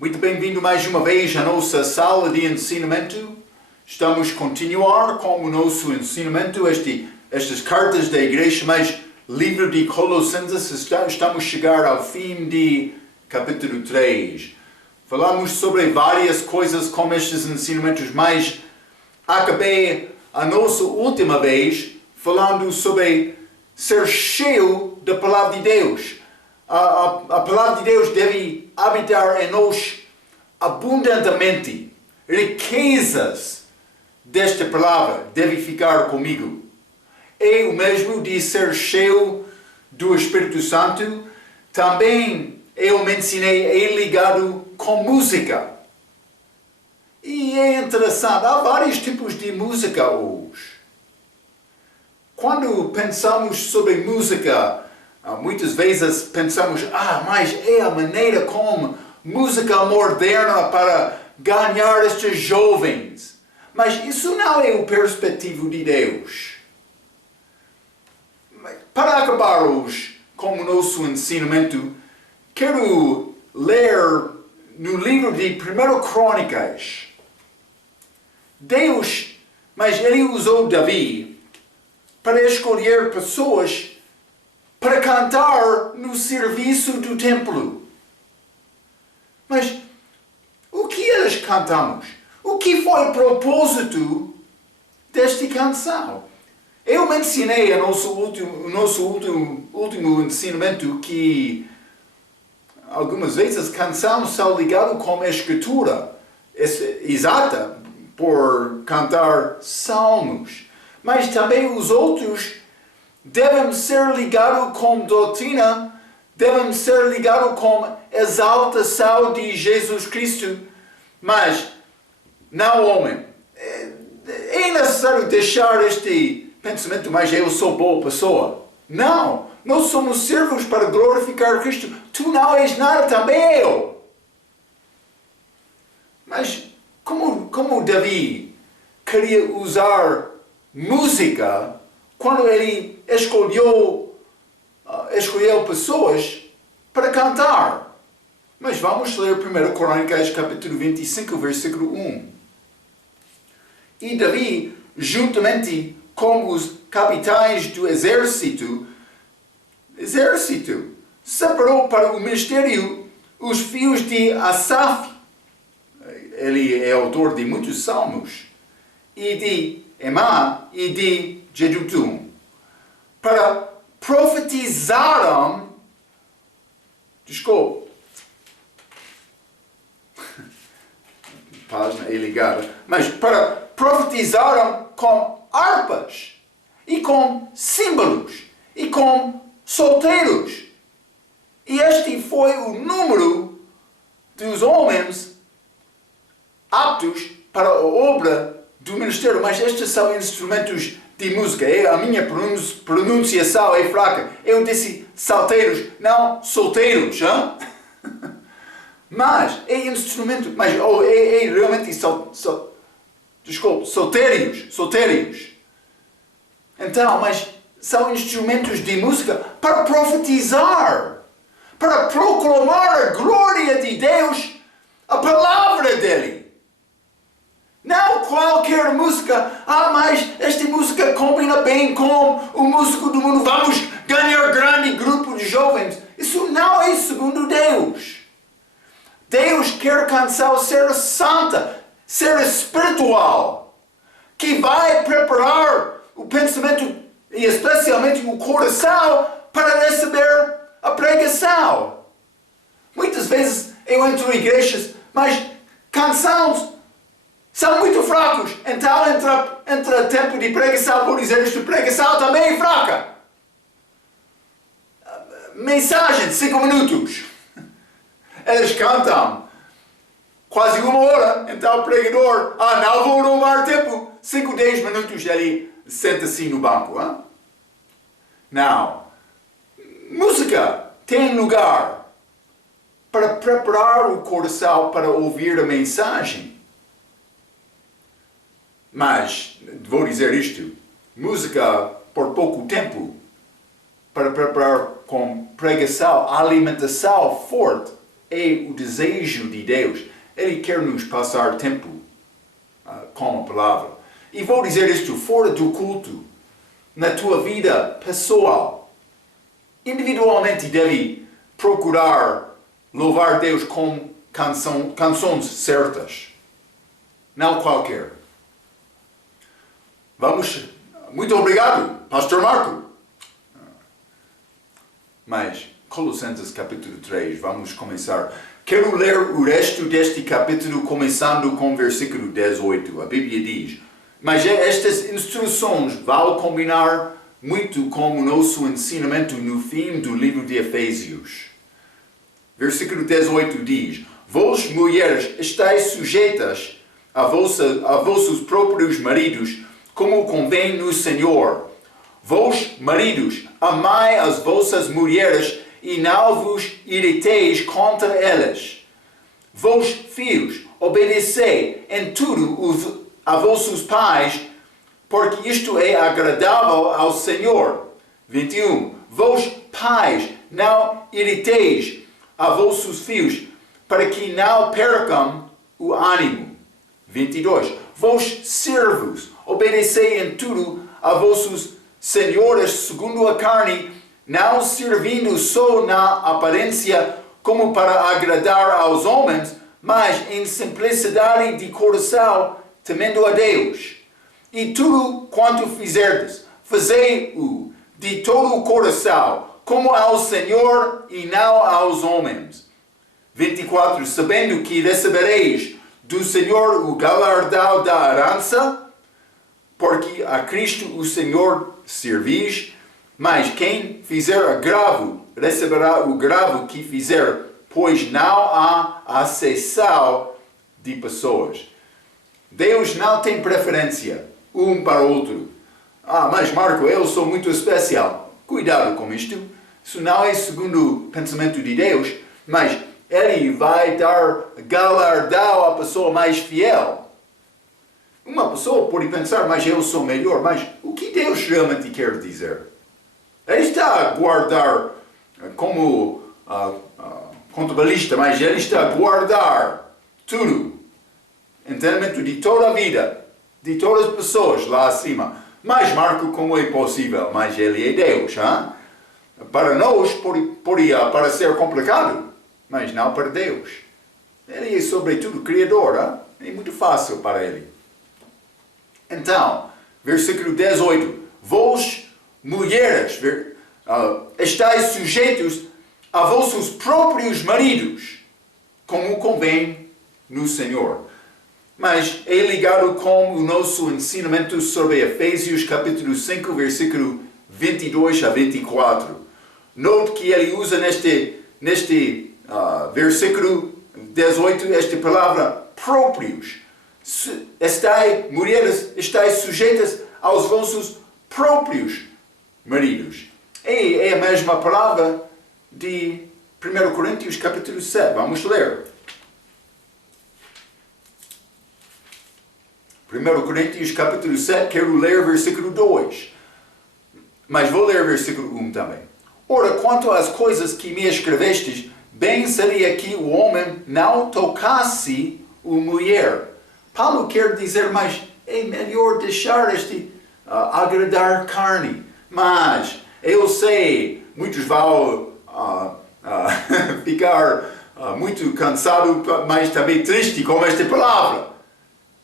Muito bem-vindo mais uma vez à nossa sala de ensinamento. Estamos a continuar com o nosso ensinamento, estas cartas da igreja, mas livro de Colossenses, estamos a chegar ao fim de capítulo 3. Falamos sobre várias coisas com estes ensinamentos, mas acabei a nossa última vez falando sobre ser cheio da palavra de Deus. A palavra de Deus deve habitar em nós abundantemente. Riquezas desta palavra devem ficar comigo. É o mesmo de ser cheio do Espírito Santo. Também eu mencionei, é ligado com música. E é interessante, há vários tipos de música hoje. Quando pensamos sobre música, muitas vezes pensamos, mas é a maneira como música moderna para ganhar estes jovens. Mas isso não é a perspectiva de Deus. Para acabar hoje com o nosso ensinamento, quero ler no livro de 1 Crônicas. Deus, mas ele usou Davi para escolher pessoas para cantar no serviço do templo. Mas o que eles cantamos? O que foi o propósito desta canção? Eu mencionei no nosso último ensinamento que algumas vezes canções são ligadas com a escritura exata por cantar salmos. Mas também os outros devem ser ligados com doutrina, devem ser ligados com exaltação de Jesus Cristo, mas não homem. É necessário deixar este pensamento, mas eu sou boa pessoa. Não, nós somos servos para glorificar Cristo. Tu não és nada, também eu. Mas como Davi queria usar música quando ele escolheu pessoas para cantar? Mas vamos ler 1 Crônicas, capítulo 25, versículo 1. E Davi, juntamente com os capitães do exército, separou para o ministério os filhos de Asaf. Ele é autor de muitos salmos. E de Emá e de Jedutum, para profetizaram, página é ligada, mas para profetizaram com harpas, e com símbolos, e com solteiros. E este foi o número dos homens aptos para a obra do ministério, mas estes são instrumentos de música. A minha pronunciação é fraca. Eu disse salteiros, não solteiros. Mas é instrumento, mas é realmente solteiros. Então, mas são instrumentos de música para profetizar, para proclamar a glória de Deus, a palavra dele. Não qualquer música, mas esta música combina bem com o músico do mundo, vamos ganhar grande grupo de jovens. Isso não é segundo Deus. Deus quer canção ser santa, ser espiritual, que vai preparar o pensamento e especialmente o coração para receber a pregação. Muitas vezes eu entro em igrejas, mas canções são muito fracos. Então entra tempo de pregação, vou dizer isto, pregação também é fraca. Mensagem de 5 minutos. Eles cantam quase 1 hora, então o pregador, não vou roubar tempo. 5, 10 minutos ele senta-se no banco. Não. Música tem lugar para preparar o coração para ouvir a mensagem. Mas, vou dizer isto, música por pouco tempo, para preparar com pregação, alimentação forte, é o desejo de Deus. Ele quer nos passar tempo com a palavra. E vou dizer isto fora do culto, na tua vida pessoal. Individualmente deve procurar louvar Deus com canções certas. Não qualquer. Muito obrigado, Pastor Marco. Mas, Colossenses capítulo 3, vamos começar. Quero ler o resto deste capítulo, começando com o versículo 18. A Bíblia diz: mas estas instruções vão combinar muito com o nosso ensinamento no fim do livro de Efésios. Versículo 18 diz: vós, mulheres, estáis sujeitas a vossos próprios maridos, como convém no Senhor. Vós, maridos, amai as vossas mulheres e não vos irriteis contra elas. Vós, filhos, obedecei em tudo a vossos pais, porque isto é agradável ao Senhor. 21. Vós, pais, não irriteis a vossos filhos, para que não percam o ânimo. 22. Vós, servos, obedecei em tudo a vossos senhores segundo a carne, não servindo só na aparência como para agradar aos homens, mas em simplicidade de coração, temendo a Deus. E tudo quanto fizerdes, fazei-o de todo o coração, como ao Senhor e não aos homens. 24. Sabendo que recebereis do Senhor o galardão da herança, porque a Cristo o Senhor servis, mas quem fizer agravo, receberá o agravo que fizer, pois não há acessão de pessoas. Deus não tem preferência um para o outro. Mas Marco, eu sou muito especial. Cuidado com isto. Isso não é segundo o pensamento de Deus, mas Ele vai dar galardão à pessoa mais fiel. Uma pessoa pode pensar, mas eu sou melhor. Mas o que Deus realmente quer dizer? Ele está a guardar como contabilista, mas Ele está a guardar tudo. Entendimento de toda a vida, de todas as pessoas lá acima. Mas Marco, como é possível? Mas Ele é Deus. Hein? Para nós pode parecer complicado, mas não para Deus. Ele é sobretudo Criador. Hein? É muito fácil para Ele. Então, versículo 18. Vós, mulheres, estáis sujeitos a vossos próprios maridos, como convém no Senhor. Mas é ligado com o nosso ensinamento sobre Efésios capítulo 5, versículo 22 a 24. Note que ele usa neste versículo 18 esta palavra próprios. Mulheres, estáis sujeitas aos vossos próprios maridos. É a mesma palavra de 1 Coríntios capítulo 7. Vamos ler. 1 Coríntios capítulo 7, quero ler versículo 2. Mas vou ler versículo 1 também. Ora, quanto às coisas que me escrevestes, bem seria que o homem não tocasse a mulher. Paulo quer dizer, mas é melhor deixar agradar carne. Mas eu sei, muitos vão ficar muito cansados, mas também triste com esta palavra.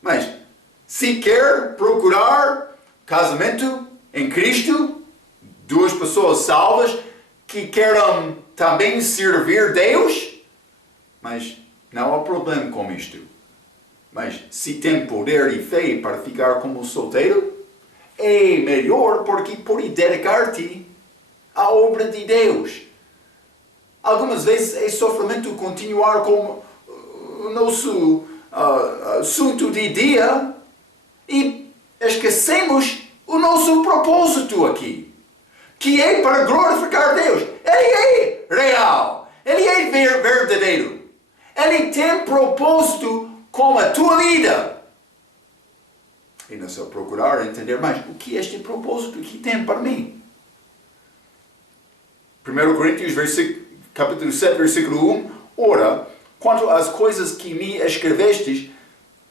Mas se quer procurar casamento em Cristo, duas pessoas salvas que queiram também servir Deus, mas não há problema com isto. Mas se tem poder e fé para ficar como solteiro, é melhor porque pode dedicar-te à obra de Deus. Algumas vezes é sofrimento continuar com o nosso assunto de dia e esquecemos o nosso propósito aqui, que é para glorificar Deus. Ele é real, Ele é verdadeiro, Ele tem propósito com a tua vida. E não só procurar entender mais o que este propósito que tem para mim. 1 Coríntios capítulo 7, versículo 1. Ora, quanto às coisas que me escrevestes,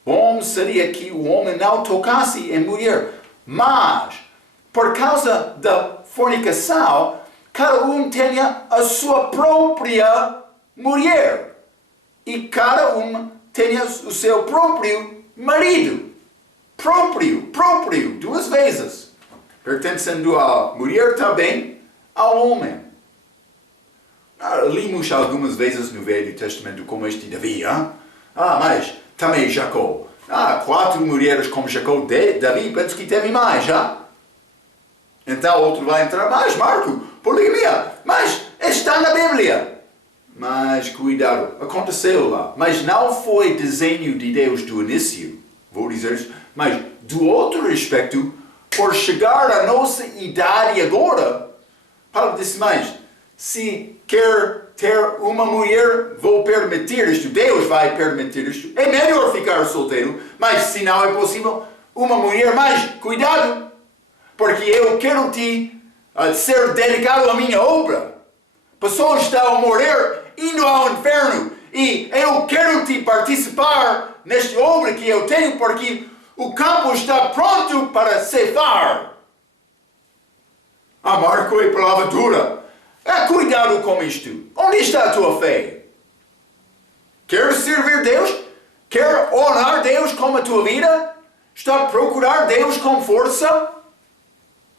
bom seria que o homem não tocasse em mulher. Mas, por causa da fornicação, cada um tenha a sua própria mulher. E cada um tenha o seu próprio marido. Próprio, duas vezes. Pertencendo à mulher também ao homem. Limos algumas vezes no Velho Testamento como este Davi. Mas também Jacó. 4 mulheres como Jacó. Davi, penso que teve mais, Então outro vai entrar, mas Marco, poligamia. Mas está na Bíblia. Mas cuidado, aconteceu lá. Mas não foi desenho de Deus do início. Vou dizer isso. Mas do outro aspecto, por chegar à nossa idade agora, Paulo disse mais, se quer ter uma mulher, vou permitir isto, Deus vai permitir isto. É melhor ficar solteiro, mas se não é possível, uma mulher, mas cuidado, porque eu quero te ser dedicado à minha obra. Pessoas estão a morrer, indo ao inferno, e eu quero te participar nesta obra que eu tenho, porque o campo está pronto para ceifar. Marco é palavra dura. Cuidado com isto. Onde está a tua fé? Quer servir Deus? Quer honrar Deus com a tua vida? Está a procurar Deus com força?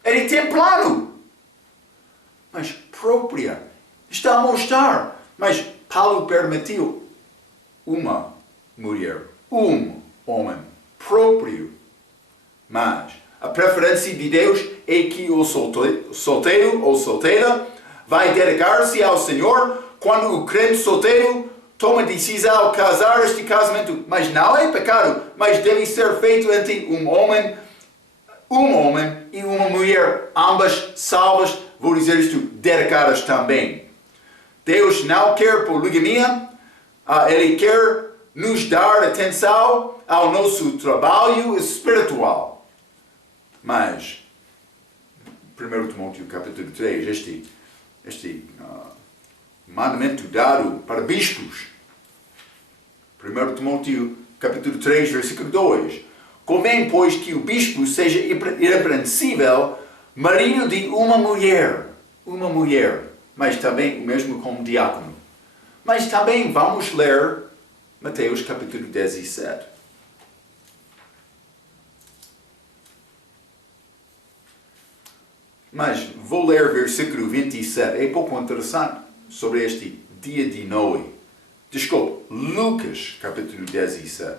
Ele tem plano. Mas própria. Está a mostrar. Mas Paulo permitiu uma mulher, um homem próprio. Mas a preferência de Deus é que o solteiro ou solteira vai dedicar-se ao Senhor quando o crente solteiro toma decisão de casar este casamento. Mas não é pecado, mas deve ser feito entre um homem e uma mulher, ambas salvas, vou dizer isto, dedicadas também. Deus não quer poligamia, Ele quer nos dar atenção ao nosso trabalho espiritual. Mas, 1 Timóteo capítulo 3, este mandamento dado para bispos. 1 Timóteo capítulo 3, versículo 2. Convém, pois, que o bispo seja irrepreensível, marido de uma mulher, mas também o mesmo como diácono. Mas também vamos ler Mateus capítulo 17. Mas vou ler versículo 27. É pouco interessante sobre este dia de Noé. Desculpe, Lucas capítulo 17.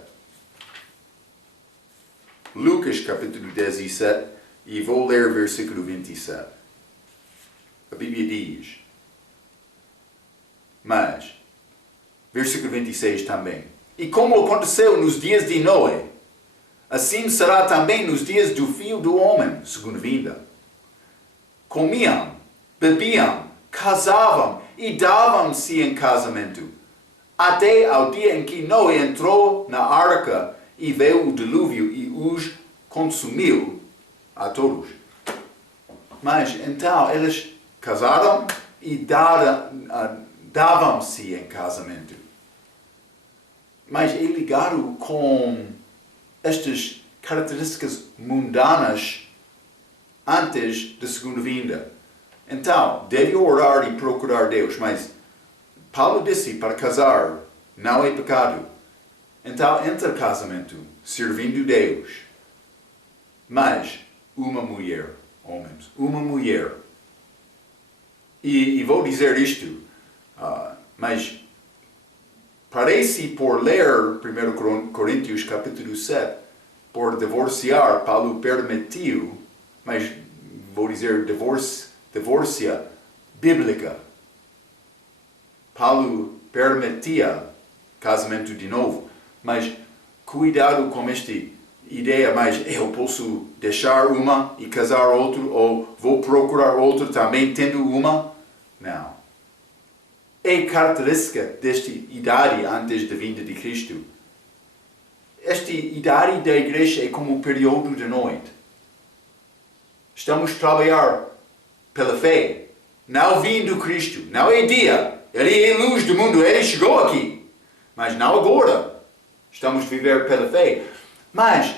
Lucas capítulo 17 e vou ler versículo 27. A Bíblia diz, mas, versículo 26 também. E como aconteceu nos dias de Noé, assim será também nos dias do Filho do Homem, segundo vinda. Comiam, bebiam, casavam e davam-se em casamento, até ao dia em que Noé entrou na arca e veio o dilúvio e os consumiu a todos. Mas então eles casaram e davam-se em casamento. Mas é ligado com estas características mundanas antes da segunda vinda. Então, deve orar e procurar Deus, mas Paulo disse para casar não é pecado. Então, entra casamento, servindo Deus. Mas, uma mulher, homens, uma mulher. E vou dizer isto, mas parece por ler 1 Coríntios capítulo 7, por divorciar, Paulo permitiu, mas vou dizer divórcia bíblica. Paulo permitia casamento de novo, mas cuidado com esta ideia, mas eu posso deixar uma e casar outro, ou vou procurar outro também tendo uma. Não. É característica desta idade antes da vinda de Cristo. Esta idade da igreja é como o período da noite. Estamos a trabalhar pela fé. Não vindo Cristo. Não é dia, Ele é a luz do mundo, ele chegou aqui. Mas não agora. Estamos a viver pela fé. Mas,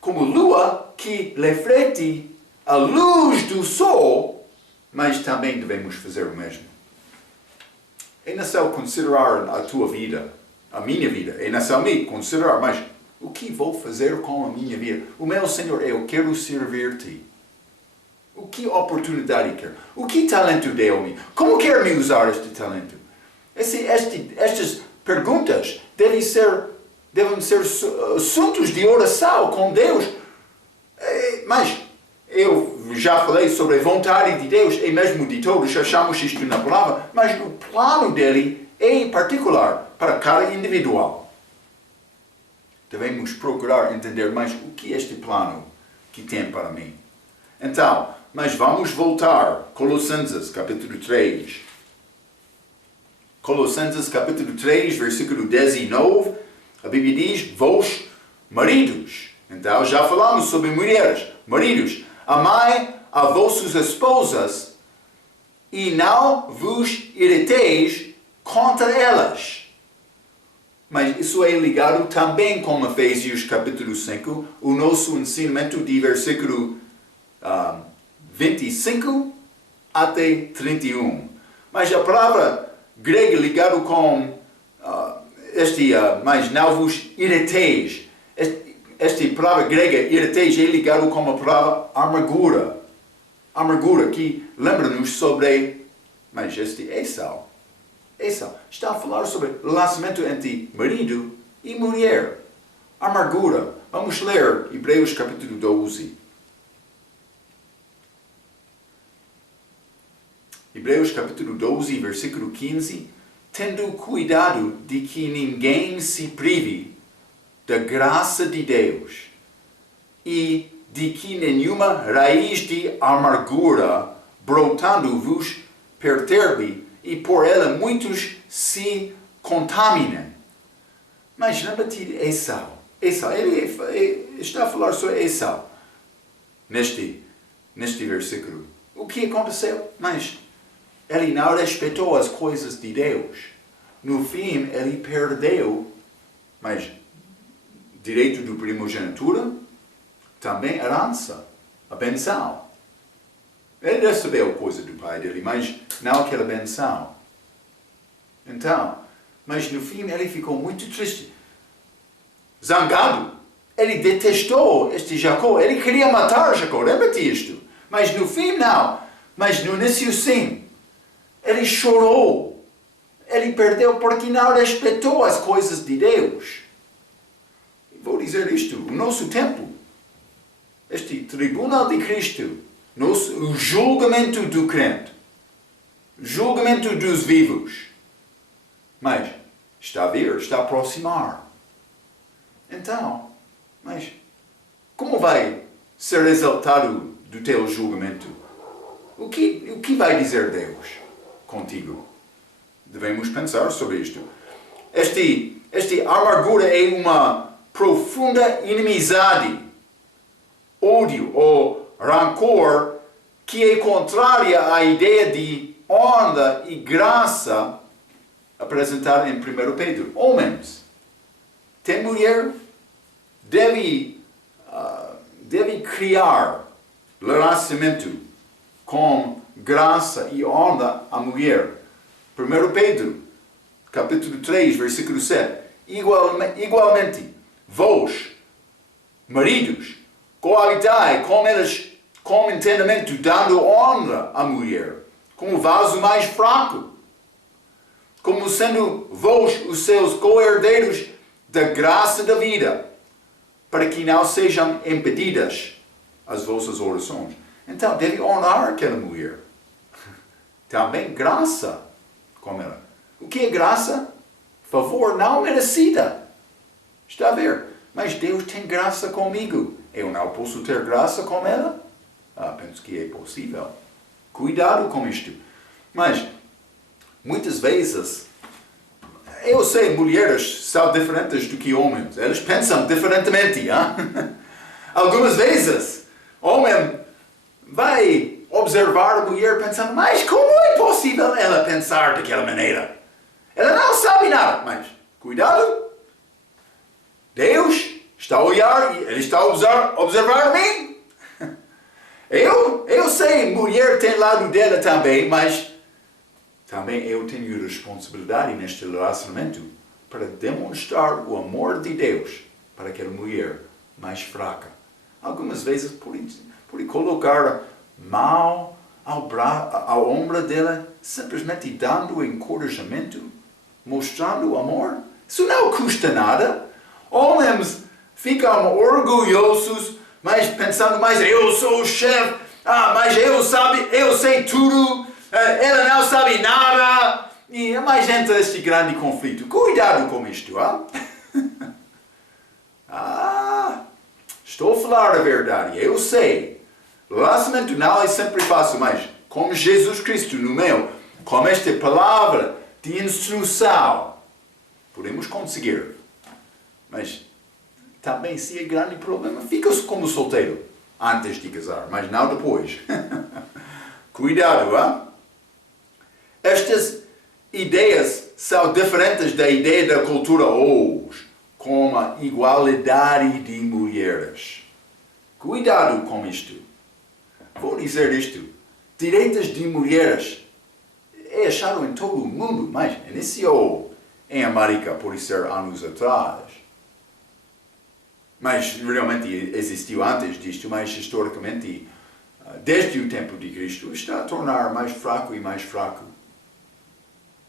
como lua que reflete a luz do sol, mas também devemos fazer o mesmo. É necessário considerar a tua vida, a minha vida. É necessário considerar, mas o que vou fazer com a minha vida? O meu Senhor, eu quero servir-te. O que oportunidade quer? O que talento deu-me? Como quer me usar este talento? Estas perguntas devem ser assuntos de oração com Deus. Mas eu já falei sobre a vontade de Deus, e mesmo de todos, achamos isto na palavra, mas o plano dele é particular para cada individual. Devemos procurar entender mais o que este plano que tem para mim. Então, mas vamos voltar. Colossenses, capítulo 3. Colossenses, capítulo 3, versículo 19. A Bíblia diz, vós, maridos. Então, já falamos sobre mulheres. Maridos, amai a vossas esposas e não vos irriteis contra elas. Mas isso é ligado também com Efésios capítulo 5, o nosso ensinamento de versículo 25 até 31. Mas a palavra grega ligada com mas não vos irriteis. Esta palavra grega, irriteis, é ligado com a palavra amargura. Amargura, que lembra-nos sobre, mas este Esau. Esau está a falar sobre o relacionamento entre marido e mulher. Amargura. Vamos ler Hebreus capítulo 12. Hebreus capítulo 12, versículo 15. Tendo cuidado de que ninguém se prive da graça de Deus e de que nenhuma raiz de amargura brotando vos perturbe e por ela muitos se contaminem. Mas lembra-te de Esau. Esau, ele está a falar sobre Esau neste versículo. O que aconteceu? Mas ele não respeitou as coisas de Deus. No fim, ele perdeu, mas direito de primogenitura, também herança, a benção. Ele recebeu coisa do pai dele, mas não aquela benção. Então, mas no fim ele ficou muito triste, zangado. Ele detestou este Jacó, ele queria matar Jacó, lembra-te isto? Mas no fim não, mas no início sim. Ele chorou, ele perdeu porque não respeitou as coisas de Deus. Vou dizer isto, o nosso tempo, este tribunal de Cristo, o julgamento do crente, julgamento dos vivos, mas está a vir, está a aproximar. Então, mas como vai ser exaltado do teu julgamento? O que vai dizer Deus contigo? Devemos pensar sobre isto. Esta amargura é uma profunda inimizade, ódio ou rancor que é contrária à ideia de honra e graça apresentada em 1 Pedro. Homens, tem mulher, deve criar relacionamento com graça e honra à mulher. 1 Pedro, capítulo 3, versículo 7. Igualmente, vós, maridos, coabitai com eles com entendimento, dando honra à mulher, como vaso mais fraco, como sendo vós os seus co-herdeiros da graça da vida, para que não sejam impedidas as vossas orações. Então, deve honrar aquela mulher. Também graça com ela. O que é graça? Favor não merecida. Está a ver? Mas Deus tem graça comigo. Eu não posso ter graça com ela? Penso que é possível. Cuidado com isto. Mas, muitas vezes, eu sei, mulheres são diferentes do que homens. Eles pensam diferentemente. Algumas vezes, homem vai observar a mulher pensando, mas como é possível ela pensar daquela maneira? Ela não sabe nada, mas cuidado, Deus está a olhar e Ele está a observar mim. Eu sei, mulher tem lado dela também, mas também eu tenho responsabilidade neste relacionamento para demonstrar o amor de Deus para aquela mulher mais fraca. Algumas vezes por colocar mão ao ombro dela, simplesmente dando encorajamento, mostrando o amor. Isso não custa nada. Homens ficam orgulhosos, mas pensando, mas eu sou o chefe, mas eu sei tudo, ela não sabe nada. E mais entra este grande conflito. Cuidado com isto, estou a falar a verdade, eu sei. O relacionamento não é sempre fácil, mas como Jesus Cristo no meu, com esta palavra de instrução, podemos conseguir. Mas também se é grande problema, fica como solteiro antes de casar, mas não depois. Cuidado, Estas ideias são diferentes da ideia da cultura hoje, como a igualdade de mulheres. Cuidado com isto. Vou dizer isto. Direitos de mulheres é achado em todo o mundo, mas iniciou em América por ser anos atrás. Mas realmente existiu antes disto, mas historicamente, desde o tempo de Cristo, está a tornar mais fraco e mais fraco.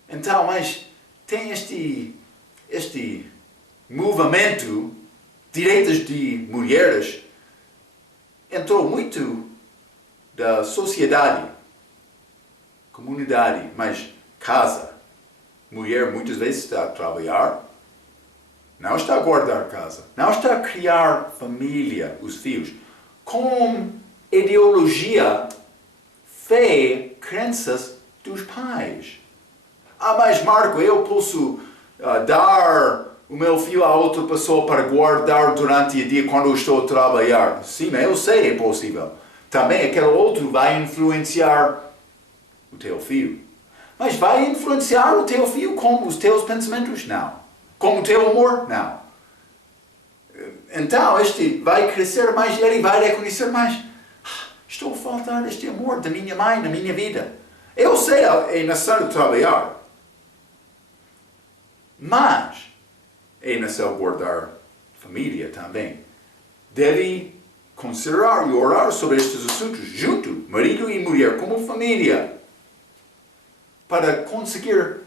Então, mas tem este movimento, direitos de mulheres, entrou muito da sociedade, comunidade, mas casa. Mulher muitas vezes está a trabalhar, não está a guardar casa, não está a criar família, os filhos, com ideologia, fé, crenças dos pais. Mas Marco, eu posso dar o meu filho a outra pessoa para guardar durante o dia quando eu estou a trabalhar. Sim, eu sei, é possível. Também aquele outro vai influenciar o teu filho. Mas vai influenciar o teu filho com os teus pensamentos? Não. Com o teu amor? Não. Então, este vai crescer mais e ele vai reconhecer mais. Estou a faltar este amor da minha mãe na minha vida. Eu sei, é necessário trabalhar. Mas é necessário guardar família também. Deve considerar e orar sobre estes assuntos junto, marido e mulher, como família, para conseguir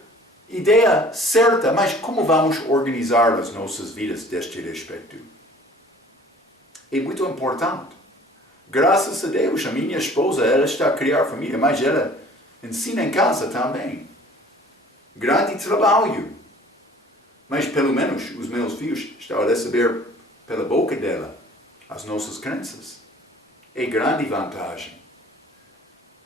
ideia certa, mas como vamos organizar as nossas vidas deste respeito? É muito importante. Graças a Deus, a minha esposa, ela está a criar família, mas ela ensina em casa também. Grande trabalho. Mas pelo menos os meus filhos estão a receber pela boca dela as nossas crenças. É grande vantagem.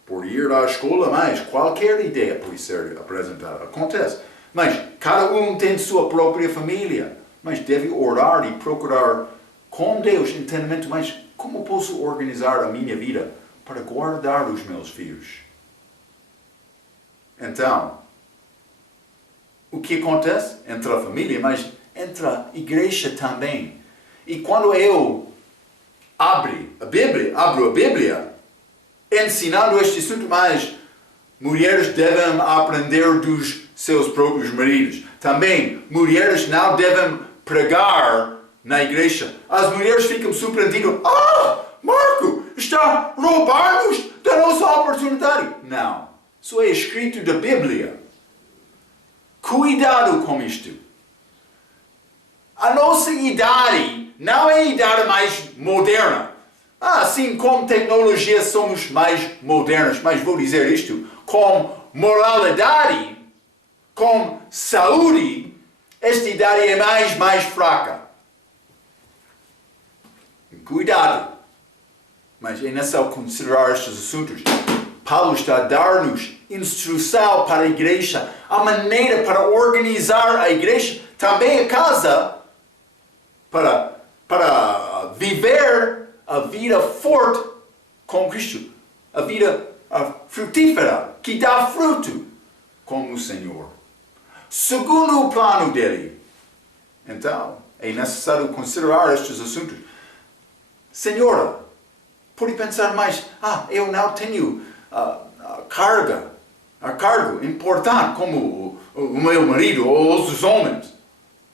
Por ir à escola, mas qualquer ideia pode ser apresentada. Acontece. Mas cada um tem sua própria família. Mas deve orar e procurar com Deus entendimento. Mas como posso organizar a minha vida para guardar os meus filhos? Então, o que acontece entre a família, mas entre a igreja também. E quando eu abro a Bíblia, ensinando este assunto, mas mulheres devem aprender dos seus próprios maridos. Também, mulheres não devem pregar na igreja. As mulheres ficam surpreendidas. Marco, está a roubar-nos da nossa oportunidade. Não. Isso é escrito da Bíblia. Cuidado com isto. A nossa idade não é a idade mais moderna. Assim como tecnologia somos mais modernos, mas vou dizer isto, com moralidade, com saúde, esta idade é mais fraca. Cuidado. Mas é necessário considerar estes assuntos. Paulo está a dar-nos instrução para a igreja, a maneira para organizar a igreja, também a casa, para viver a vida forte com Cristo. a vida frutífera, que dá fruto, como o Senhor. Segundo o plano dele. Então, é necessário considerar estes assuntos. Senhora, pode pensar mais, eu não tenho cargo importante como o meu marido ou os homens.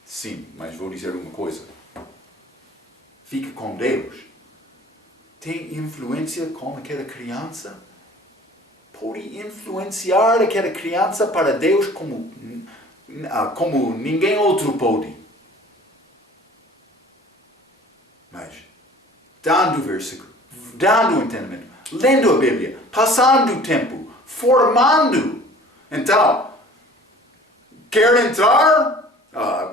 Sim, mas vou dizer uma coisa. Fique com Deus. Tem influência com aquela criança? Pode influenciar aquela criança para Deus como ninguém outro pode. Mas, dando versículo, dando entendimento, lendo a Bíblia, passando o tempo, formando. Então, quer entrar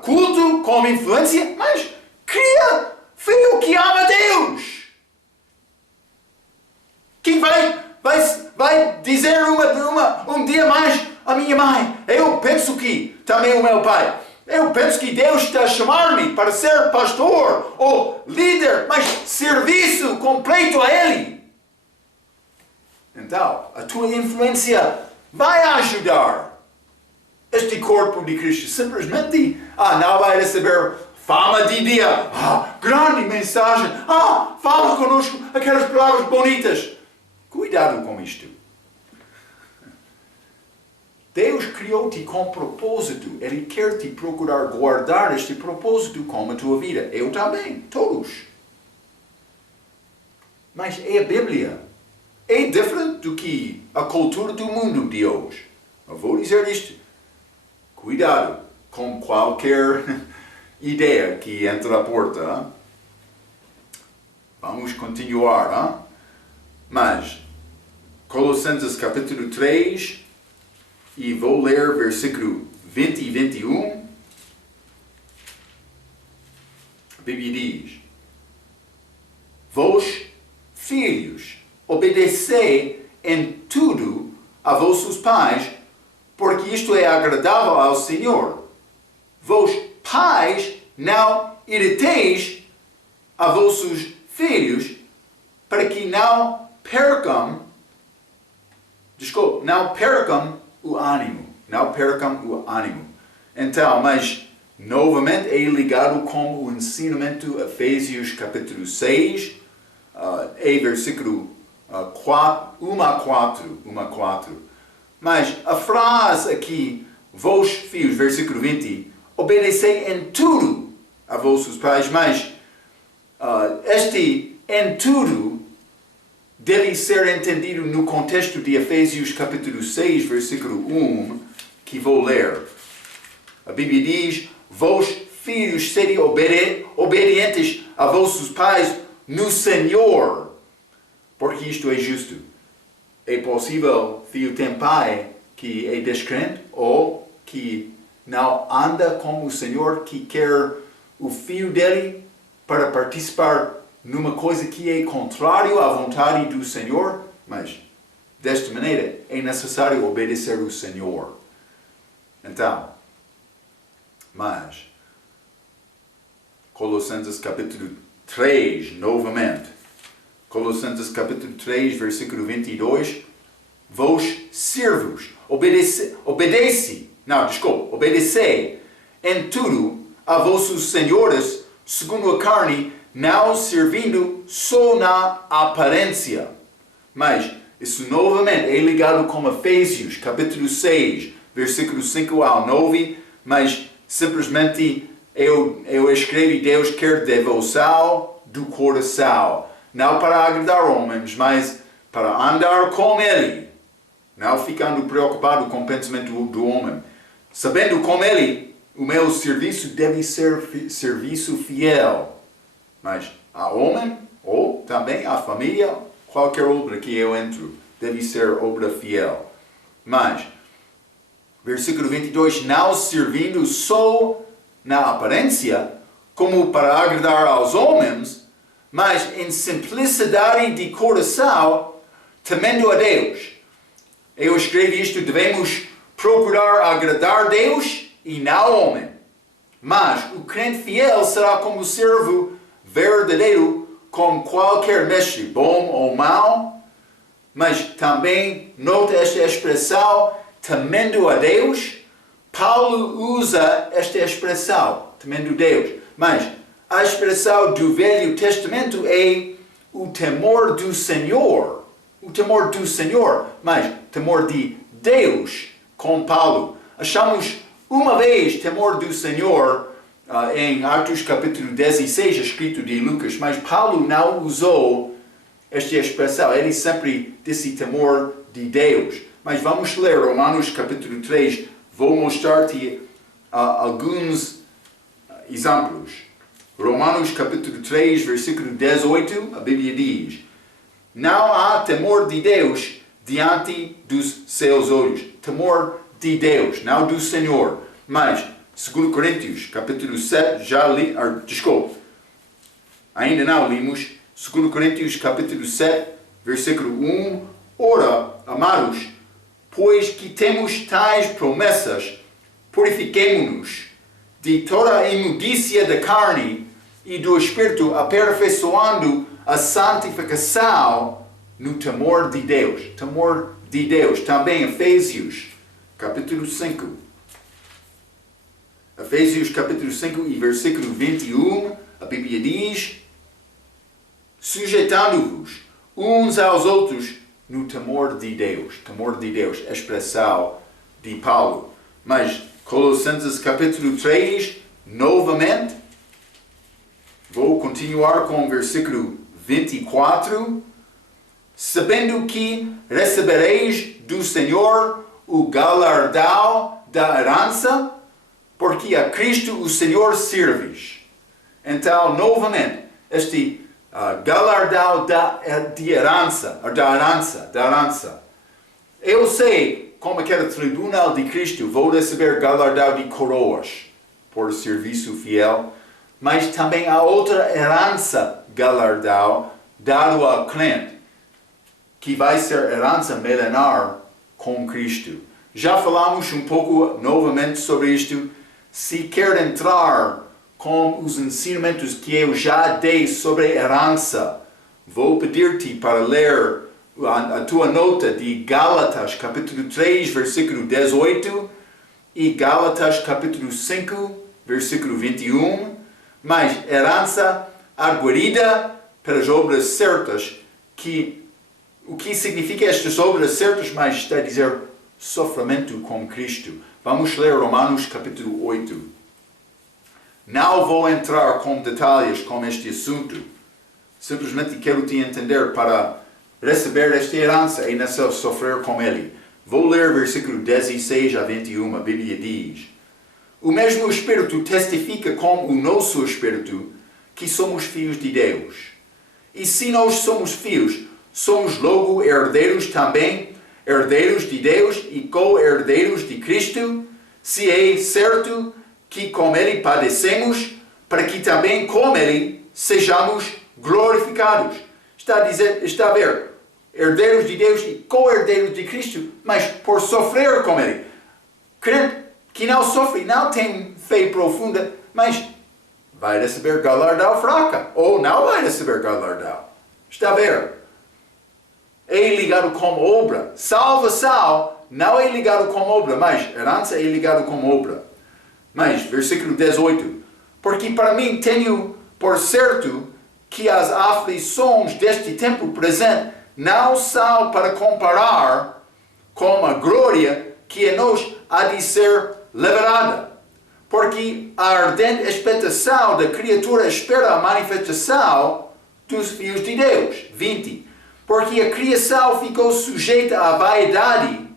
culto como influência, mas cria filho que ama Deus. Que vai dizer um dia mais a minha mãe, eu penso que, também o meu pai, eu penso que Deus está a chamar-me para ser pastor ou líder, mas serviço completo a Ele. Então, a tua influência vai ajudar este corpo de Cristo. Simplesmente, não vai receber fama de dia. Grande mensagem. Fala conosco aquelas palavras bonitas. Cuidado com isto. Deus criou-te com propósito. Ele quer te procurar guardar este propósito como a tua vida. Eu também, todos. Mas é a Bíblia. É diferente do que a cultura do mundo de hoje. Eu vou dizer isto. Cuidado com qualquer ideia que entra na porta. Hein? Vamos continuar. Hein? Mas, Colossenses capítulo 3, e vou ler versículo 20 e 21. A Bíblia diz: Vós, filhos, obedecei em tudo a vossos pais, porque isto é agradável ao Senhor. Vós, pais, não irriteis a vossos filhos, para que não percam o ânimo. Não percam o ânimo. Então, mas, novamente, é ligado com o ensinamento Efésios capítulo 6, versículo 1 a 4. Mas a frase aqui, vós filhos, versículo 20, obedecei em tudo a vossos pais, mas este em tudo deve ser entendido no contexto de Efésios capítulo 6, versículo 1, que vou ler. A Bíblia diz: vós filhos, sede obedientes a vossos pais no Senhor, porque isto é justo. É possível filho ter pai que é descrente ou que não anda com o Senhor, que quer o filho dele para participar numa coisa que é contrário à vontade do Senhor, mas desta maneira é necessário obedecer o Senhor. Então, mas Colossenses capítulo 3, novamente. Colossenses capítulo 3, versículo 22. Vós servos, obedecei em tudo a vossos senhores, segundo a carne, não servindo só na aparência. Mas isso novamente é ligado com Efésios capítulo 6, versículo 5 ao 9, mas simplesmente eu escrevi: Deus quer devoção do coração, não para agradar homens, mas para andar com Ele, não ficando preocupado com o pensamento do homem. Sabendo com Ele, o meu serviço deve ser serviço fiel. Mas a homem, ou também a família, qualquer obra que eu entro, deve ser obra fiel. Mas, versículo 22, não servindo só na aparência, como para agradar aos homens, mas em simplicidade de coração, temendo a Deus. Eu escrevi isto: devemos procurar agradar a Deus e não ao homem. Mas o crente fiel será como servo verdadeiro, como qualquer mestre, bom ou mau, Mas também nota esta expressão, temendo a Deus. Paulo usa esta expressão, temendo Deus. Mas a expressão do Velho Testamento é o temor do Senhor. O temor do Senhor, mas temor de Deus com Paulo. Achamos uma vez temor do Senhor em Atos capítulo 16, escrito de Lucas, mas Paulo não usou esta expressão. Ele sempre disse temor de Deus. Mas vamos ler Romanos capítulo 3. Vou mostrar-te alguns exemplos. Romanos capítulo 3, versículo 18, a Bíblia diz: não há temor de Deus diante dos seus olhos. Temor de Deus, não do Senhor. Mas, 2 Coríntios capítulo 7, ainda não limos. 2 Coríntios capítulo 7, versículo 1. Ora, amados, pois que temos tais promessas, purifiquemo-nos de toda a imundícia da carne e do Espírito, aperfeiçoando a santificação no temor de Deus. Temor de Deus. Também Efésios, capítulo 5. Efésios, capítulo 5 e versículo 21, a Bíblia diz: sujeitando-vos uns aos outros no temor de Deus. Temor de Deus, expressão de Paulo. Mas Colossenses capítulo 3, novamente, vou continuar com o versículo 24. Sabendo que recebereis do Senhor o galardão da herança, porque a Cristo o Senhor serves. Então, novamente, este galardão da herança. Eu sei, como aquele tribunal de Cristo, vou receber galardão de coroas por serviço fiel, mas também há outra herança galardão dado ao crente, que vai ser herança milenar com Cristo. Já falamos um pouco novamente sobre isto. Se quer entrar com os ensinamentos que eu já dei sobre herança, vou pedir-te para ler a tua nota de Gálatas capítulo 3, versículo 18 e Gálatas capítulo 5, versículo 21. Mas herança arguida pelas obras certas, o que significa estas obras certas, mas está a dizer sofrimento com Cristo. Vamos ler Romanos capítulo 8. Não vou entrar com detalhes com este assunto. Simplesmente quero te entender para receber esta herança e não sofrer com ele. Vou ler versículo 16 a 21. A Bíblia diz: o mesmo Espírito testifica com o nosso Espírito que somos filhos de Deus. E se nós somos filhos, somos logo herdeiros também, herdeiros de Deus e co-herdeiros de Cristo, se é certo que com Ele padecemos, para que também com Ele sejamos glorificados. Está a ver, herdeiros de Deus e co-herdeiros de Cristo, mas por sofrer com Ele. Crente que não sofre, não tem fé profunda, mas vai receber galardão fraca, ou não vai receber galardão. Está a ver? É ligado com obra. Salvação não é ligado com obra, mas herança é ligado com obra. Mas, versículo 18. Porque para mim tenho por certo que as aflições deste tempo presente não são para comparar com a glória que em nós há de ser liberada. Porque a ardente expectação da criatura espera a manifestação dos filhos de Deus. 20. Porque a criação ficou sujeita à vaidade,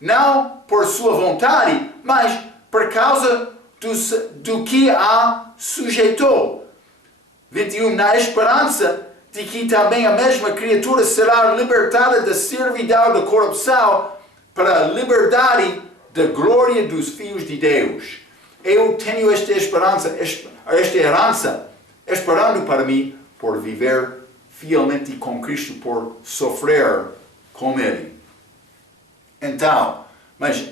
não por sua vontade, mas por causa do que a sujeitou. 21. Na esperança de que também a mesma criatura será libertada da servidão da corrupção para a liberdade da glória dos filhos de Deus. Eu tenho esta esperança, esta herança, esperando para mim por viver fielmente com Cristo, por sofrer com Ele. Então, mas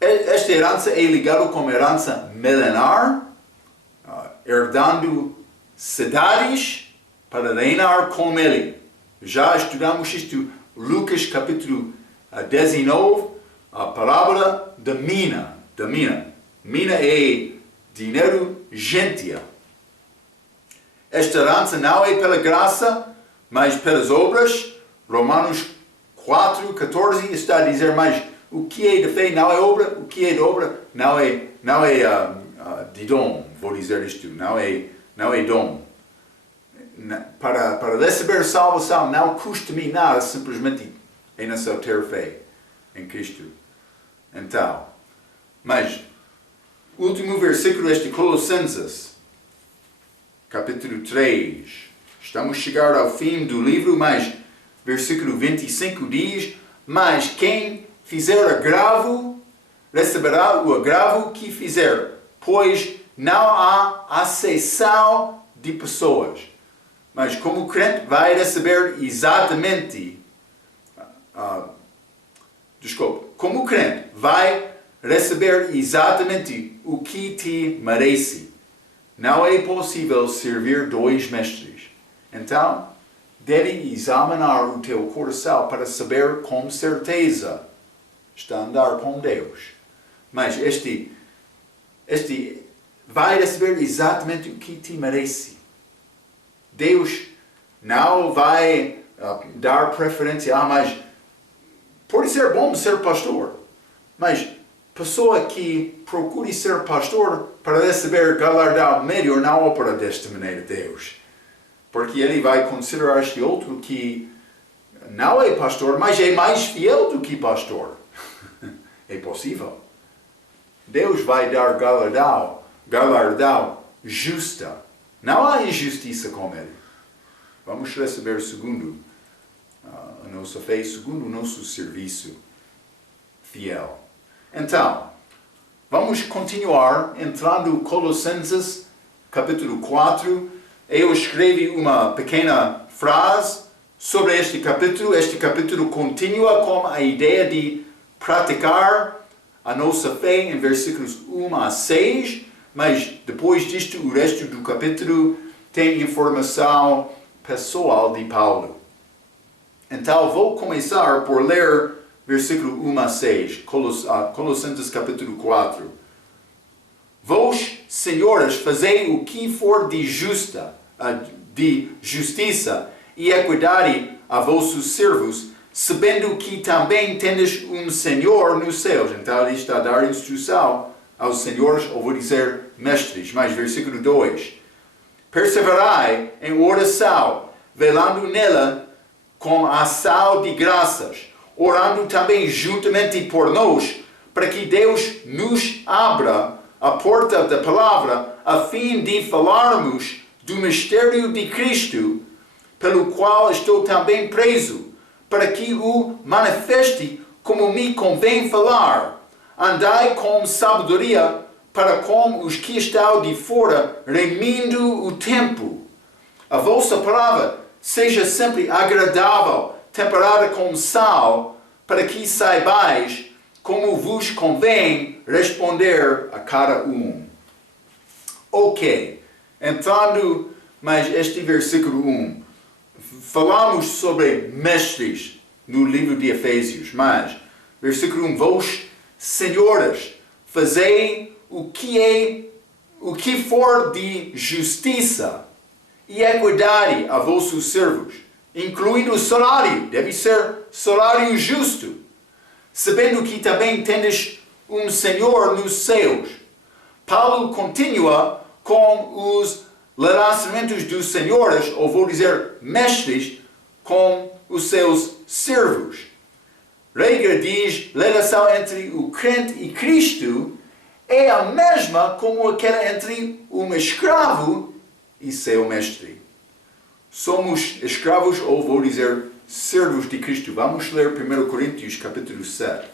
esta herança é ligada com a herança milenar, herdando cidades para reinar com Ele. Já estudamos isto Lucas capítulo 19, a parábola da mina. Mina é dinheiro gentil. Esta herança não é pela graça, mas pelas obras. Romanos 4:14 está a dizer, mas o que é de fé não é obra, o que é de obra não é de dom, vou dizer isto, não é dom. Para receber salvação não custa-me nada, simplesmente é necessário ter fé em Cristo. Então, mas o último versículo deste Colossenses, capítulo 3. Estamos a chegar ao fim do livro, mas versículo 25 diz, mas quem fizer agravo, receberá o agravo que fizer, pois não há acessão de pessoas. Mas como crente vai receber exatamente, como crente vai receber exatamente o que te merece. Não é possível servir dois mestres. Então, deve examinar o teu coração para saber com certeza está a andar com Deus. Mas este vai receber exatamente o que te merece. Deus não vai dar preferência, mas pode ser bom ser pastor, mas pessoa que procure ser pastor para receber galardão melhor não opera desta maneira, Deus. Porque ele vai considerar este outro que não é pastor, mas é mais fiel do que pastor. É possível. Deus vai dar galardão justa. Não há injustiça com ele. Vamos receber segundo a nossa fé, segundo o nosso serviço fiel. Então, vamos continuar entrando em Colossenses, capítulo 4. Eu escrevi uma pequena frase sobre este capítulo. Este capítulo continua com a ideia de praticar a nossa fé em versículos 1 a 6, mas depois disto o resto do capítulo tem informação pessoal de Paulo. Então vou começar por ler versículo 1 a 6, Colossenses capítulo 4. Vós, senhores, fazei o que for de justiça e equidade a vossos servos, sabendo que também tendes um Senhor nos céus. Então ele está a dar instrução aos senhores, ou vou dizer mestres. Mas versículo 2. Perseverai em oração, velando nela com ação de graças, orando também juntamente por nós, para que Deus nos abra a porta da palavra, a fim de falarmos do mistério de Cristo, pelo qual estou também preso, para que o manifeste como me convém falar. Andai com sabedoria para com os que estão de fora, remindo o tempo. A vossa palavra seja sempre agradável, temperada com sal, para que saibais como vos convém responder a cada um. Ok, entrando mais este versículo 1. Falamos sobre mestres no livro de Efésios, mas versículo 1, vós, senhores, fazei o que for de justiça e equidade a vossos servos, incluindo o salário, deve ser salário justo, sabendo que também tendes um Senhor nos céus. Paulo continua com os relacionamentos dos senhores, ou vou dizer mestres, com os seus servos. Regra diz, relação entre o crente e Cristo é a mesma como aquela entre um escravo e seu mestre. Somos escravos, ou vou dizer servos de Cristo. Vamos ler 1 Coríntios capítulo 7.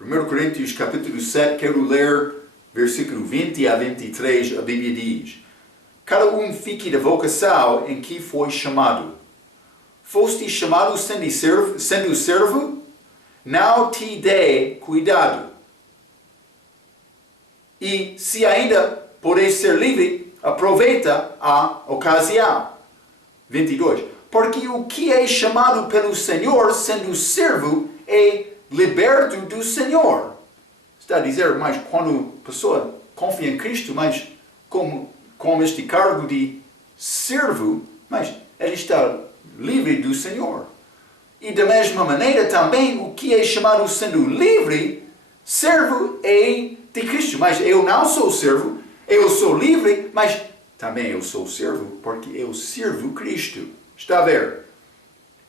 1 Coríntios capítulo 7, quero ler versículo 20 a 23, a Bíblia diz: cada um fique da vocação em que foi chamado. Foste chamado sendo servo? Não te dê cuidado. E se ainda podes ser livre, aproveita a ocasião. 22. Porque o que é chamado pelo Senhor, sendo servo, é liberto do Senhor. Está a dizer, mas quando a pessoa confia em Cristo, mas com este cargo de servo, mas ele está livre do Senhor. E da mesma maneira também, o que é chamado sendo livre, servo é de Cristo. Mas eu não sou servo, eu sou livre, mas também eu sou servo, porque eu sirvo Cristo. Está a ver?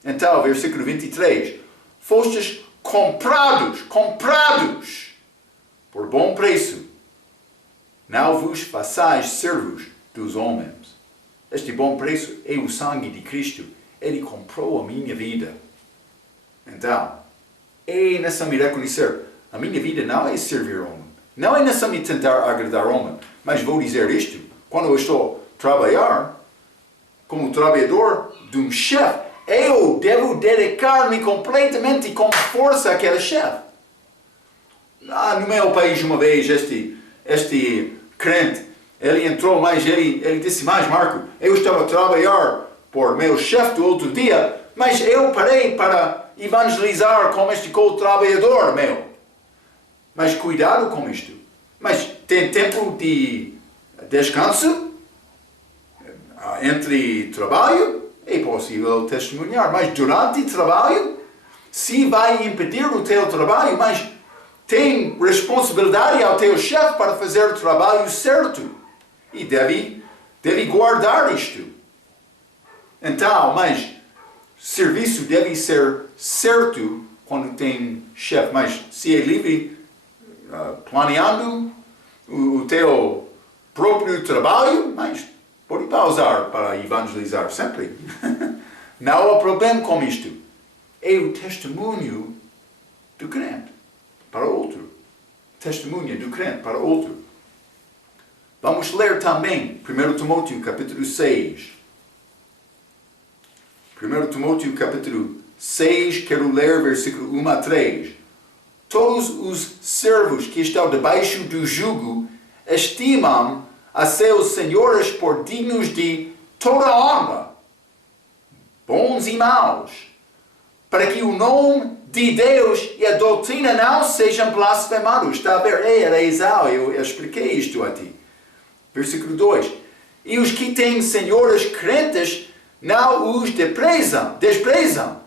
Então, versículo 23. Fostes comprados por bom preço. Não vos façais servos dos homens. Este bom preço é o sangue de Cristo. Ele comprou a minha vida. Então, é necessário me reconhecer. A minha vida não é servir ao homem. Não é necessário tentar agradar ao homem. Mas vou dizer isto. Quando eu estou a trabalhar, como trabalhador de um chefe, eu devo dedicar-me completamente e com força àquele chefe. No meu país, uma vez, este crente, ele entrou, mas ele disse, mas Marco, eu estava a trabalhar por meu chefe do outro dia, mas eu parei para evangelizar com este co-trabalhador meu. Mas cuidado com isto. Mas tem tempo de descanso entre trabalho, é possível testemunhar, mas durante o trabalho, se vai impedir o teu trabalho, mas tem responsabilidade ao teu chefe para fazer o trabalho certo. E deve guardar isto. Então, mas serviço deve ser certo quando tem chefe. Mas se é livre, planeando o teu próprio trabalho, mas pode pausar para evangelizar sempre. Não há problema com isto. É o testemunho do crente para outro. Testemunha do crente para outro. Vamos ler também 1 Timóteo capítulo 6. 1 Timóteo capítulo 6, quero ler versículo 1 a 3. Todos os servos que estão debaixo do jugo estimam a seus senhores por dignos de toda honra, bons e maus, para que o nome de Deus e a doutrina não sejam blasfemados. Está a ver? Era Esau, eu expliquei isto a ti. Versículo 2. E os que têm senhores crentes não os desprezam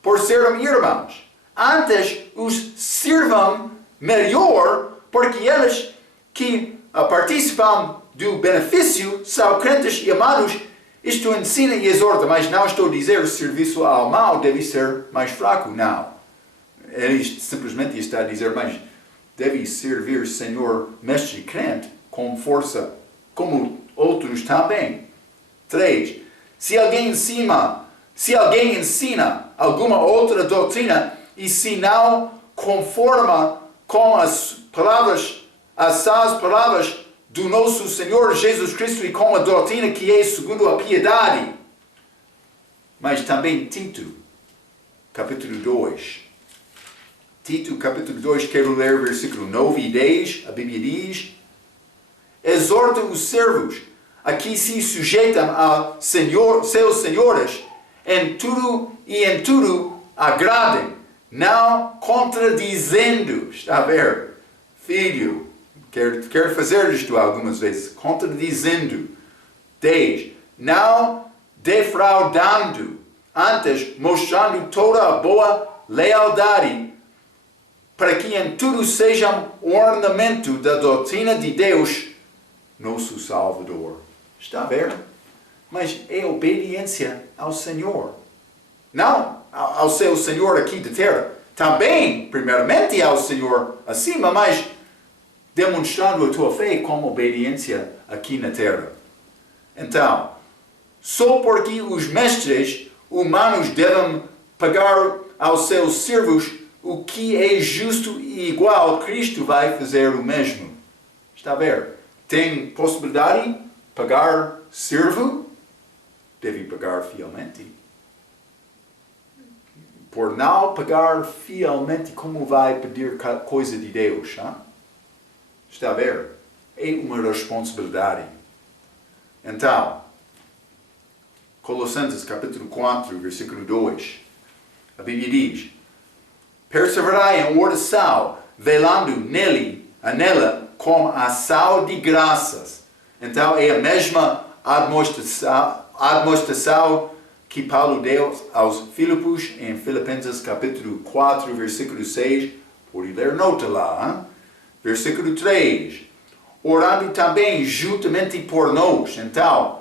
por serem irmãos. Antes os sirvam melhor, porque eles que participam do benefício são crentes e amados. Isto ensina e exorta, mas não estou a dizer que o serviço ao mal deve ser mais fraco, não. Ele simplesmente está a dizer, mas deve servir o Senhor mestre crente com força, como outros também. 3. Se alguém ensina alguma outra doutrina e se não conforma com as palavras do nosso Senhor Jesus Cristo e com a doutrina que é segundo a piedade. Mas também Tito, capítulo 2. Tito, capítulo 2, quero ler versículo 9 e 10. A Bíblia diz: exorta os servos a que se sujeitam a seus senhores em tudo agradem, não contradizendo. Está a ver? Filho, quero fazer isto algumas vezes. Contradizendo. 10. Não defraudando, antes mostrando toda a boa lealdade, para que em tudo sejam ornamento da doutrina de Deus, nosso Salvador. Está a ver? Mas é obediência ao Senhor. Não ao seu Senhor aqui da terra. Também, primeiramente, ao Senhor acima, mas demonstrando a tua fé como obediência aqui na terra. Então, só porque os mestres humanos devem pagar aos seus servos o que é justo e igual, Cristo vai fazer o mesmo. Está a ver? Tem possibilidade de pagar servo? Deve pagar fielmente. Por não pagar fielmente, como vai pedir coisa de Deus? Hein? Está a ver? É uma responsabilidade. Então, Colossenses capítulo 4, versículo 2. A Bíblia diz: perseverai em oração, velando nela com ação de graças. Então é a mesma admoestação que Paulo deu aos Filipos em Filipenses capítulo 4, versículo 6. Pode ler nota lá. Hein? Versículo 3. Orando também juntamente por nós. Então,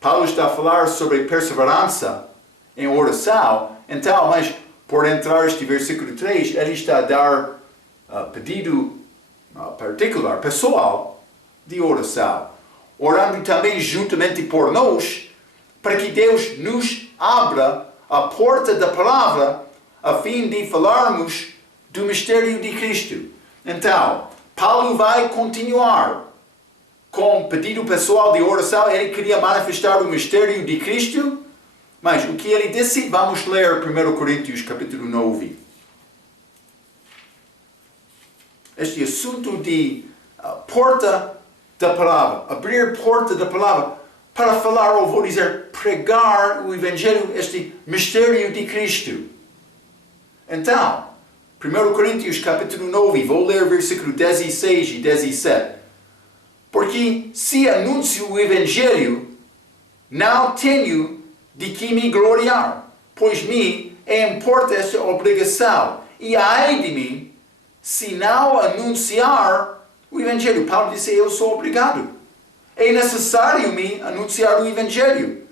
Paulo está a falar sobre perseverança em oração. Então, mas por entrar este versículo 3, ele está a dar pedido particular, pessoal, de oração. Orando também juntamente por nós, para que Deus nos abra a porta da palavra, a fim de falarmos do mistério de Cristo. Então, Paulo vai continuar com pedido pessoal de oração. Ele queria manifestar o mistério de Cristo, mas o que ele disse, vamos ler 1 Coríntios capítulo 9. Este assunto de porta da palavra, abrir porta da palavra, para falar, ou vou dizer, pregar o Evangelho, este mistério de Cristo. Então, 1 Coríntios capítulo 9, vou ler versículo 16 e 17. Porque se anuncio o Evangelho, não tenho de que me gloriar, pois me importa esta obrigação, e ai de mim, se não anunciar o Evangelho. Paulo disse, eu sou obrigado. É necessário me anunciar o Evangelho.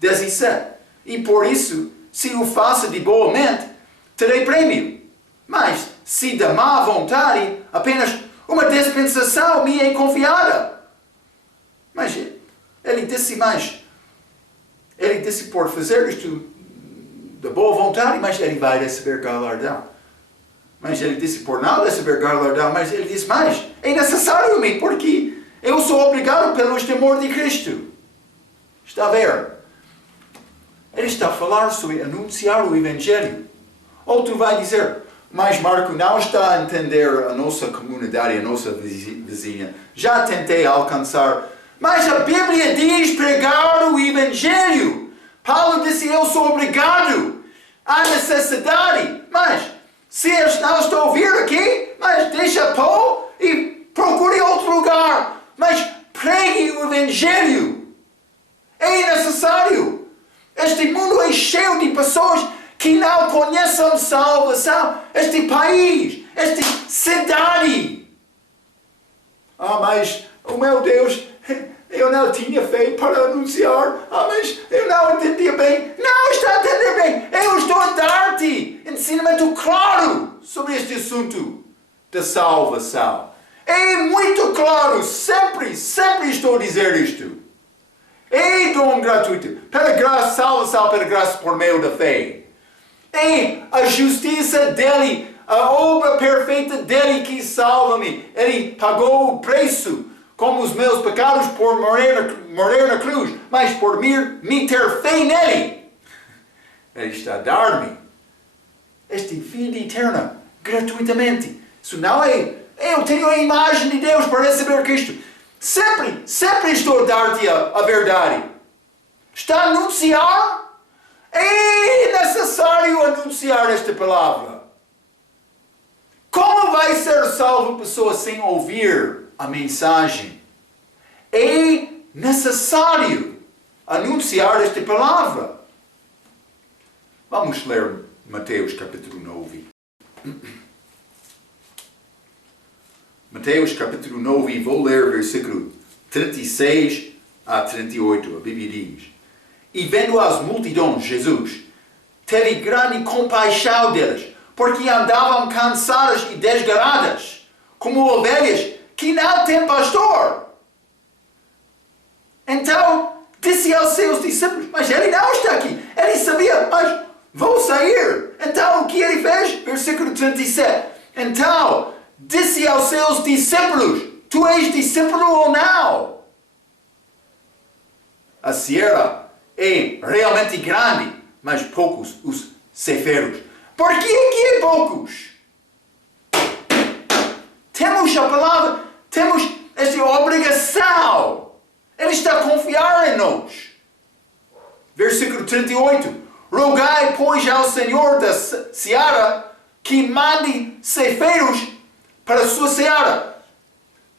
17. E por isso, se o faço de boa mente, terei prêmio. Mas, se de má vontade, apenas uma dispensação me é confiada. Mas, ele disse por fazer isto de boa vontade, mas ele vai receber galardão. Mas ele disse por não receber galardão, mas ele disse mais, é necessário a mim, porque eu sou obrigado pelo temor de Cristo. Está a ver? Ele está a falar sobre anunciar o Evangelho. Outro vai dizer, mas Marco não está a entender a nossa comunidade, a nossa vizinha. Já tentei alcançar, mas a Bíblia diz pregar o Evangelho. Paulo disse, eu sou obrigado. Há necessidade. Mas, se eles não estão a ouvir aqui, mas deixa pôr e procure outro lugar. Mas pregue o Evangelho. É necessário. Este mundo é cheio de pessoas que não conhecem salvação. Este país, esta cidade. Mas, oh meu Deus, eu não tinha fé para anunciar. Mas eu não entendia bem. Não está a entender bem. Eu estou a dar-te ensinamento claro sobre este assunto da salvação. É muito claro. Sempre estou a dizer isto. É dom gratuito. Pela graça, salvação pela graça por meio da fé. É a justiça dele, a obra perfeita dele que salva-me. Ele pagou o preço como os meus pecados por morrer na cruz, mas por me ter fé nele. Ele está a dar-me esta vida eterna, gratuitamente. Isso não é, eu tenho a imagem de Deus para receber Cristo. Sempre estou a dar-te a verdade. Está a anunciar? É necessário anunciar esta palavra. Como vai ser salvo a pessoa sem ouvir a mensagem? É necessário anunciar esta palavra. Vamos ler Mateus capítulo 9. Mateus capítulo 9, vou ler versículo 36 a 38. A Bíblia diz: E vendo as multidões, Jesus teve grande compaixão deles, porque andavam cansadas e desgaradas, como ovelhas que não têm pastor. Então disse aos seus discípulos, mas ele não está aqui. Ele sabia, mas vou sair. Então o que ele fez? Versículo 37. Então disse aos seus discípulos, tu és discípulo ou não? A seara é realmente grande, mas poucos os ceifeiros. Por que é poucos? Temos a palavra, temos esta obrigação. Ele está a confiar em nós. Versículo 38. Rogai, pois, ao Senhor da seara que mande ceifeiros para a sua seara.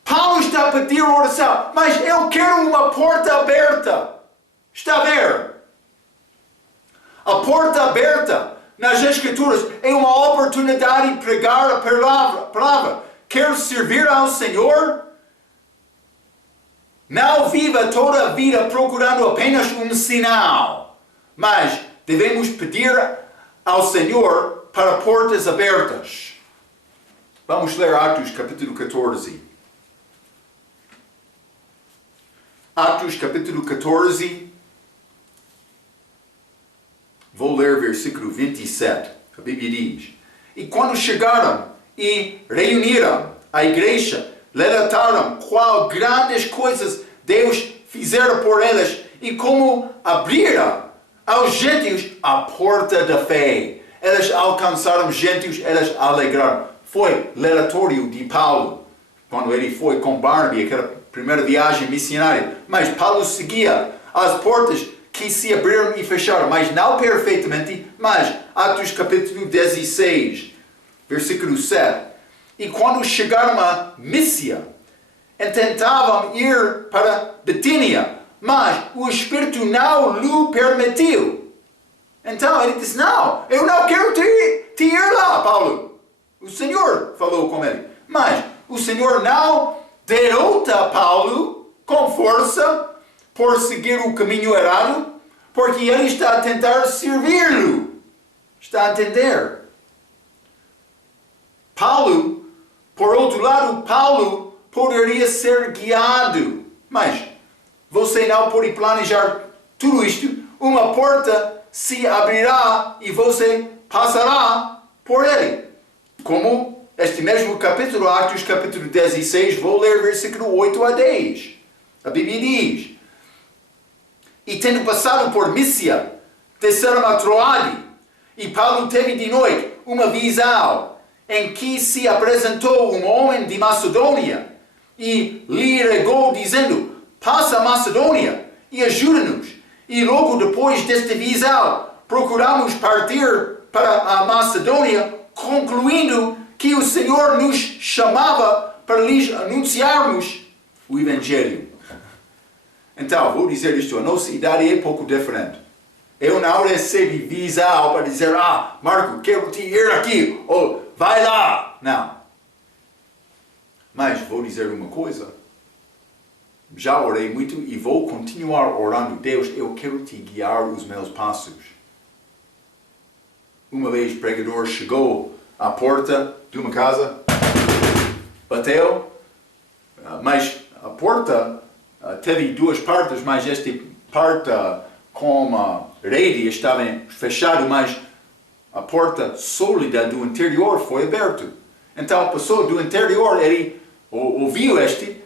Paulo está a pedir oração, mas eu quero uma porta aberta. Está a ver? A porta aberta nas Escrituras é uma oportunidade de pregar a palavra. Quero servir ao Senhor? Não viva toda a vida procurando apenas um sinal, mas devemos pedir ao Senhor para portas abertas. Vamos ler Atos capítulo 14. Atos capítulo 14. Vou ler versículo 27. A Bíblia diz: E quando chegaram e reuniram a igreja, relataram qual grandes coisas Deus fizera por elas e como abrira aos gentios a porta da fé. Elas alcançaram gentios, elas alegraram. Foi relatório de Paulo, quando ele foi com Barnabé, aquela primeira viagem missionária. Mas Paulo seguia as portas que se abriram e fecharam, mas não perfeitamente. Mas Atos capítulo 16, versículo 7. E quando chegaram a Mísia, tentavam ir para Betínia, mas o Espírito não lhe permitiu. Então ele disse: não, eu não quero te ir lá, Paulo. O Senhor falou com ele. Mas o Senhor não derrota Paulo com força por seguir o caminho errado, porque ele está a tentar servir-lo. Está a entender? Paulo, por outro lado, Paulo poderia ser guiado. Mas você não pode planejar tudo isto. Uma porta se abrirá e você passará por ele. Como este mesmo capítulo, Atos capítulo 16, vou ler versículo 8 a 10. A Bíblia diz: E tendo passado por Mísia, desceram a Troade, e Paulo teve de noite uma visão, em que se apresentou um homem de Macedônia, e lhe regou, dizendo: Passa a Macedônia, e ajuda-nos. E logo depois desta visão, procuramos partir para a Macedônia, concluindo que o Senhor nos chamava para lhes anunciarmos o Evangelho. Então, vou dizer isto, a nossa idade é pouco diferente. Eu não recebi visão para dizer: Marco, quero te ir aqui, ou vai lá. Não. Mas vou dizer uma coisa. Já orei muito e vou continuar orando. Deus, eu quero te guiar os meus passos. Uma vez o pregador chegou à porta de uma casa, bateu, mas a porta teve duas partes, mas esta parte com a rede estava fechada, mas a porta sólida do interior foi aberta. Então a pessoa do interior, ele ouviu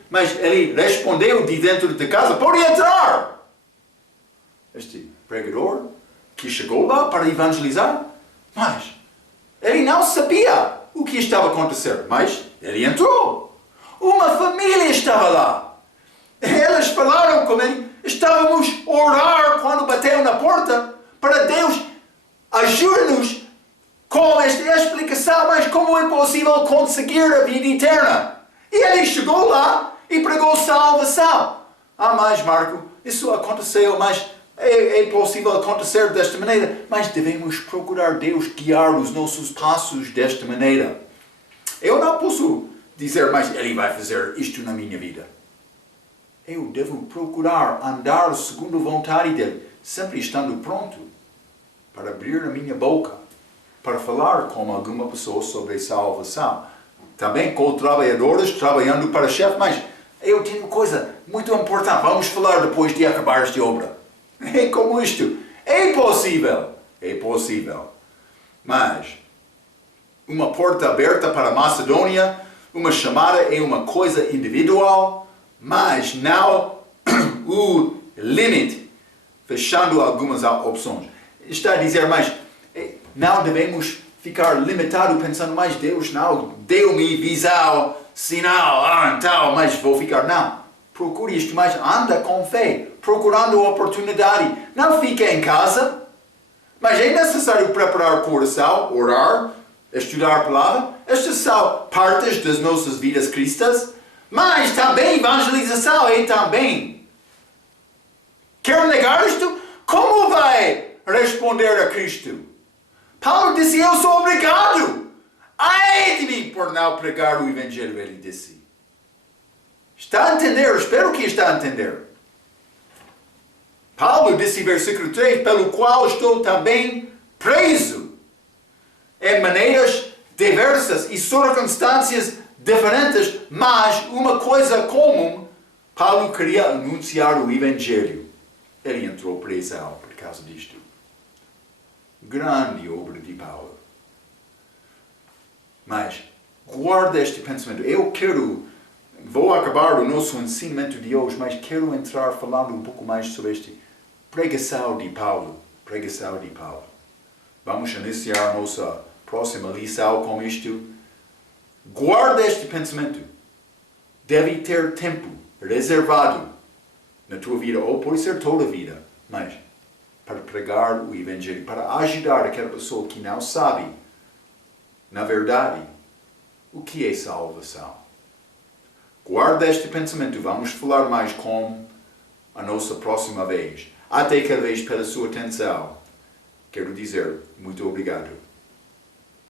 mas ele respondeu de dentro de casa: pode entrar! Este pregador que chegou lá para evangelizar, mas ele não sabia o que estava a acontecer, mas ele entrou. Uma família estava lá. Elas falaram com ele: estávamos a orar quando bateu na porta para Deus ajude-nos com esta explicação, mas como é possível conseguir a vida eterna? E ele chegou lá e pregou salvação. Mas Marco, isso aconteceu, mas é possível acontecer desta maneira, mas devemos procurar Deus guiar os nossos passos desta maneira. Eu não posso dizer: mas ele vai fazer isto na minha vida. Eu devo procurar andar segundo a vontade dele, sempre estando pronto para abrir a minha boca, para falar com alguma pessoa sobre salvação. Também com trabalhadores trabalhando para chefe, mas eu tenho uma coisa muito importante. Vamos falar depois de acabar esta obra. É como isto. É possível. É possível. Mas uma porta aberta para a Macedônia, uma chamada é uma coisa individual, mas não o limite, fechando algumas opções. Está a dizer, mas não devemos ficar limitados pensando: mas Deus não deu-me visão, sinal, então, mas vou ficar. Não. Procure isto, mas anda com fé. procurando a oportunidade. Não fique em casa, mas é necessário preparar o coração, orar, estudar a palavra. Estas são partes das nossas vidas cristãs, mas também evangelização é também. Quer negar isto? Como vai responder a Cristo? Paulo disse, eu sou obrigado. Ai de mim por não pregar o Evangelho, ele disse. Está a entender? Espero que está a entender. Paulo disse, versículo 3, pelo qual estou também preso em maneiras diversas e circunstâncias diferentes, mas uma coisa comum, Paulo queria anunciar o Evangelho. Ele entrou preso por causa disto. Grande obra de Paulo. Mas, guarda este pensamento. Vou acabar o nosso ensinamento de hoje, mas quero entrar falando um pouco mais sobre este pregação de Paulo. Pregação de Paulo. Vamos iniciar nossa próxima lição com isto. Guarda este pensamento. Deve ter tempo reservado na tua vida, ou pode ser toda a vida, mas para pregar o Evangelho, para ajudar aquela pessoa que não sabe, na verdade, o que é salvação. Guarda este pensamento. Vamos falar mais com a nossa próxima vez. Até cada vez pela sua atenção. Quero dizer muito obrigado.